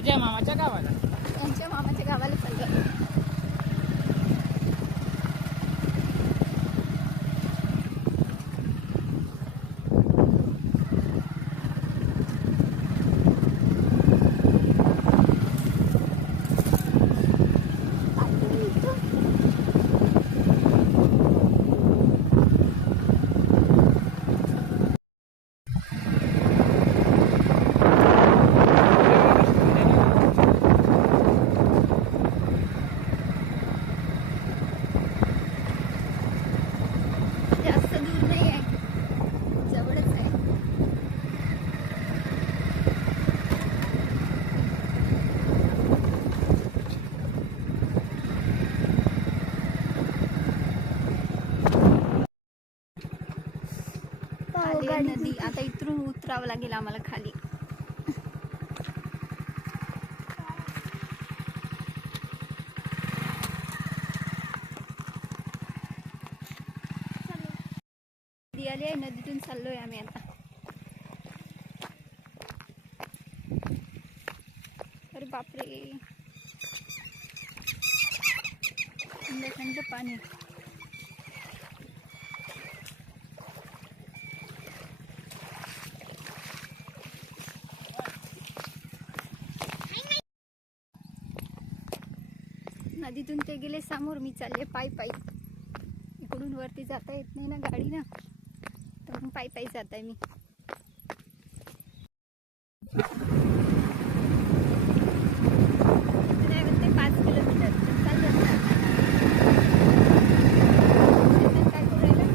माझ्या मामाच्या गावाला. त्यांच्या मामाच्या गावाला चाललो. जास्त दूर नाही आहे, जवळच आहे. आली नदी. आता इथून उतरावं लागेल आम्हाला खाली. नदी आली आहे, नदीतून चाललोय आम्ही आता. अरे बापरे, थंड थंड पाणी. नदीतून ते गेले समोर, मी चालले पायी पायी. इकडून वरती जाता येत नाही ना गाडी ना, तर मग पायी पायी जात आहे मी. इथे म्हणते 5 किलोमीटर चाललं आता. काय करू राहिलं?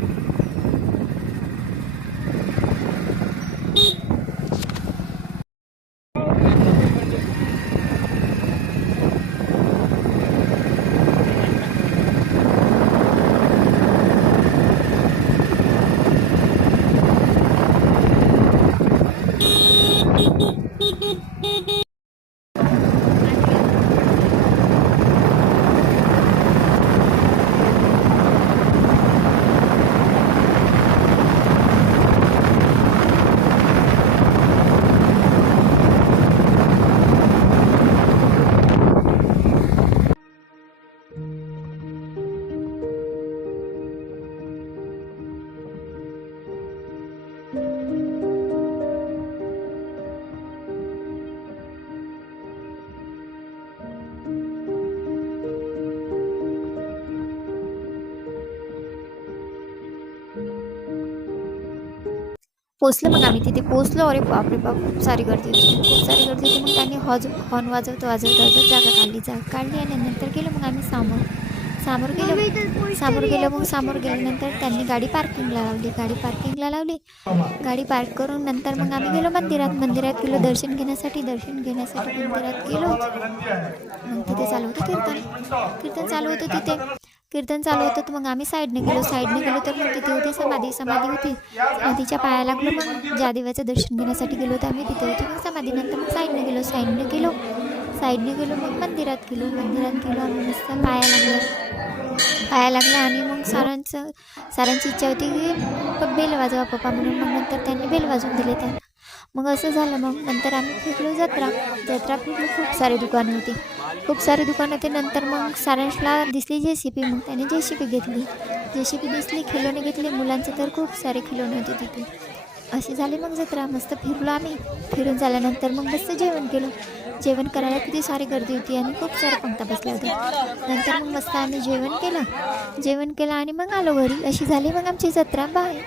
पोचलो मग आम्ही तिथे पोचलो. अरे बापरे बाप, खूप सारी गर्दी होती, खूप सारी गर्दी होती. मग त्यांनी हॉर्न वाजवत जागा काढली आणि नंतर गेलो मग आम्ही समोर गेलो. मग समोर गेल्यानंतर त्यांनी गाडी पार्किंगला लावली. गाडी पार्क करून नंतर मग आम्ही गेलो मंदिरात गेलो दर्शन घेण्यासाठी मंदिरात गेलो. मग तिथे चालू होतं कीर्तन चालू होतं. तर मग आम्ही साईडने गेलो. तर मग तिथे होती समाधी होती. समाधीच्या पाया लागलो. मग ज्या देवाचं दर्शन घेण्यासाठी गेलो तर आम्ही तिथे होतो. मग समाधीनंतर मग साईडने गेलो. मग मंदिरात गेलो. आम्ही मस्त पाया लागला आणि मग सारांची इच्छा होती की बेल वाजवा पप्पा म्हणून. मग नंतर त्यांनी बेल वाजवून दिले त्यांना. मग असं झालं. मग नंतर आम्ही फिरलो जत्रा फिरलो. खूप सारे दुकानं होते. नंतर मग सारांशला दिसली JCB. मग त्याने JCB दिसली, खिलोणे घेतले. मुलांचे तर खूप सारे खिलोणे होते तिथे. असे झाले मग जत्रा. मस्त फिरलो आम्ही. फिरून झाल्यानंतर मग मस्त जेवण करायला किती सारी गर्दी होती आणि खूप साऱ्या पंक्त्या बसल्या होत्या. नंतर मग मस्त आम्ही जेवण केलं आणि मग आलो घरी. अशी झाली मग आमची जत्रा. बाय.